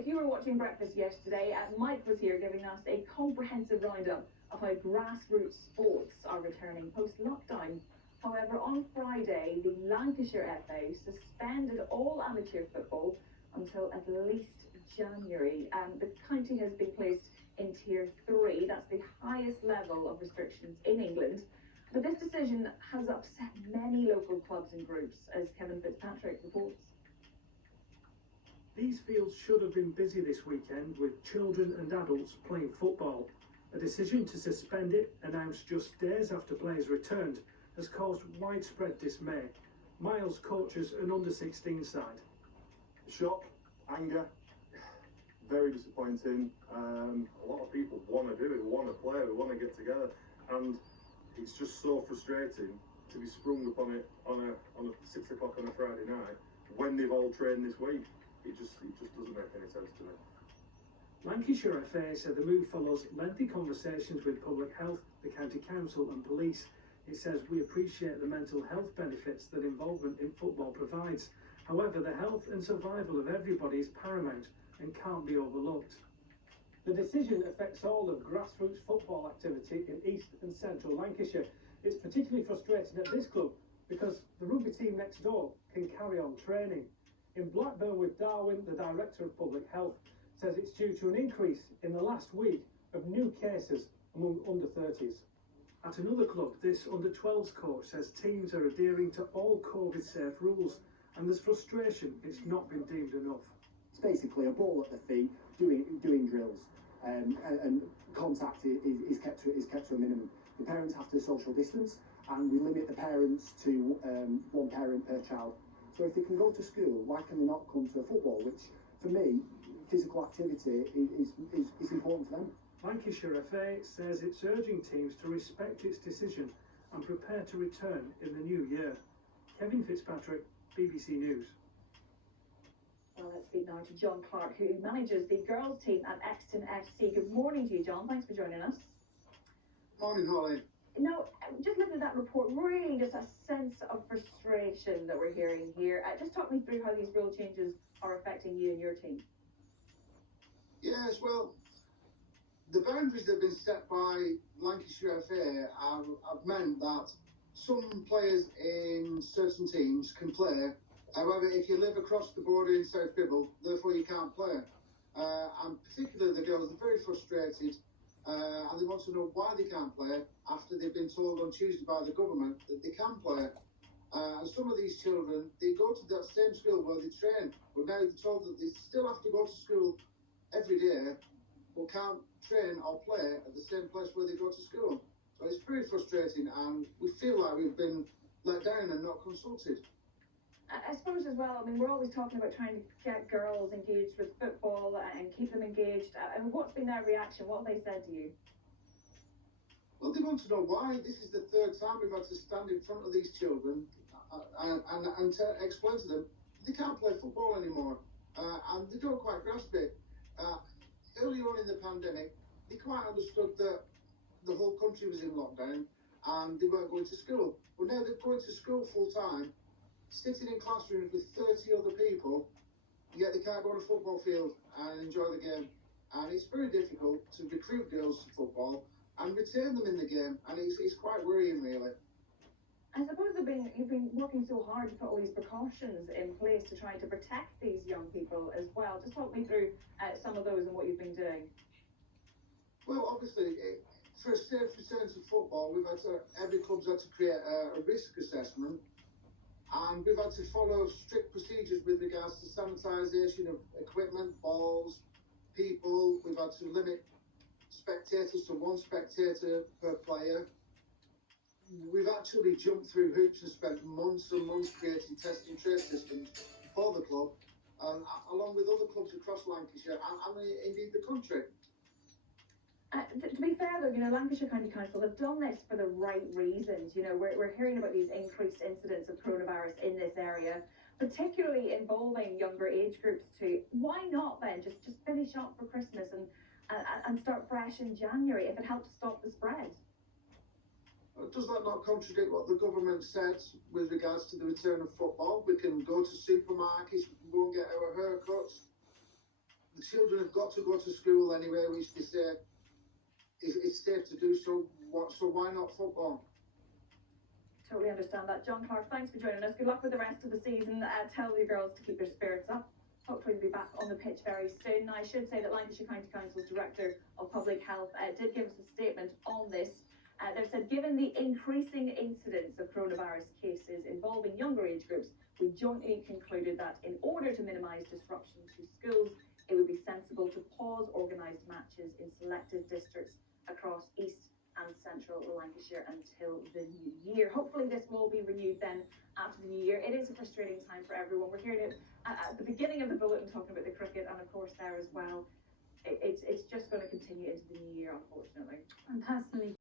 If you were watching breakfast yesterday, Mike was here giving us a comprehensive roundup of how grassroots sports are returning post-lockdown. However, on Friday, the Lancashire FA suspended all amateur football until at least January. The county has been placed in Tier 3, that's the highest level of restrictions in England. But this decision has upset many local clubs and groups, as Kevin Fitzpatrick reports. These fields should have been busy this weekend with children and adults playing football. A decision to suspend it, announced just days after players returned, has caused widespread dismay. Miles coaches an under-16 side. Shock, anger, very disappointing. A lot of people want to do it, want to play, we want to get together, and it's just so frustrating to be sprung upon it on a 6 o'clock on a Friday night when they've all trained this week. It just doesn't make any sense to me. Lancashire FA said the move follows lengthy conversations with Public Health, the County Council and police. It says we appreciate the mental health benefits that involvement in football provides. However, the health and survival of everybody is paramount and can't be overlooked. The decision affects all of grassroots football activity in East and Central Lancashire. It's particularly frustrating at this club because the rugby team next door can carry on training. In Blackburn with Darwin, the Director of Public Health says it's due to an increase in the last week of new cases among under-30s. At another club, this under-12s coach says teams are adhering to all COVID-safe rules and there's frustration it's not been deemed enough. It's basically a ball at the feet, doing drills, and contact is kept to a minimum. The parents have to social distance, and we limit the parents to one parent per child. So if they can go to school, why can they not come to a football? Which, for me, physical activity is important for them. Lancashire FA says it's urging teams to respect its decision and prepare to return in the new year. Kevin Fitzpatrick, BBC News. Well, let's speak now to John Clark, who manages the girls' team at Euxton FC. Good morning to you, John. Thanks for joining us. Morning, Holly. Now, just looking at that report, really just a sense of frustration that we're hearing here. Just talk me through how these rule changes are affecting you and your team. Yes, well, the boundaries that have been set by Lancashire FA have meant that some players in certain teams can play. However, if you live across the border in South Bibble, therefore you can't play. And particularly the girls are very frustrated and they want to know why they can't play after they've been told on Tuesday by the government that they can play. And some of these children, they go to that same school where they train, but now they're told that they still have to go to school every day, but can't train or play at the same place where they go to school. So it's very frustrating, and we feel like we've been let down and not consulted. I suppose as well, I mean, we're always talking about trying to get girls engaged with football and keep them engaged. And what's been their reaction? What have they said to you? Well, they want to know why. This is the third time we've had to stand in front of these children and to explain to them they can't play football anymore. And they don't quite grasp it. Earlier on in the pandemic, they quite understood that the whole country was in lockdown and they weren't going to school. But now they're going to school full time, sitting in classrooms with 30 other people, yet they can't go on a football field and enjoy the game. And it's very difficult to recruit girls to football and retain them in the game, and it's quite worrying, really. I suppose you've been working so hard to put all these precautions in place to try to protect these young people as well. Just talk me through some of those and what you've been doing. Well, obviously, for a safe return to football, every club's had to create a risk assessment, and we've had to follow strict procedures with regards to sanitisation of equipment, balls, people. We've had to limit spectators to one spectator per player. We've actually jumped through hoops and spent months and months creating test and trace systems for the club, along with other clubs across Lancashire and indeed the country. To be fair though, Lancashire County Council have done this for the right reasons. We're hearing about these increased incidents of coronavirus in this area, particularly involving younger age groups too. Why not then just finish up for Christmas and start fresh in January if it helps stop the spread? Does that not contradict what the government said with regards to the return of football? We can go to supermarkets, we can go and get our haircuts. the children have got to go to school anyway, which they say it's safe to do so. So why not football? Totally understand that. John Clark, thanks for joining us. Good luck with the rest of the season. Tell your girls to keep their spirits up. Hopefully they'll be back on the pitch very soon. Now, I should say that Lancashire County Council's Director of Public Health did give us a statement on this. They've said, given the increasing incidence of coronavirus cases involving younger age groups, we jointly concluded that in order to minimise disruption to schools, it would be sensible to pause organised matches in selected districts across East and Central Lancashire until the new year. Hopefully this will be renewed then after the new year. It is a frustrating time for everyone. We're hearing it at the beginning of the bulletin talking about the cricket, and of course there as well. It's just going to continue into the new year, unfortunately. And personally,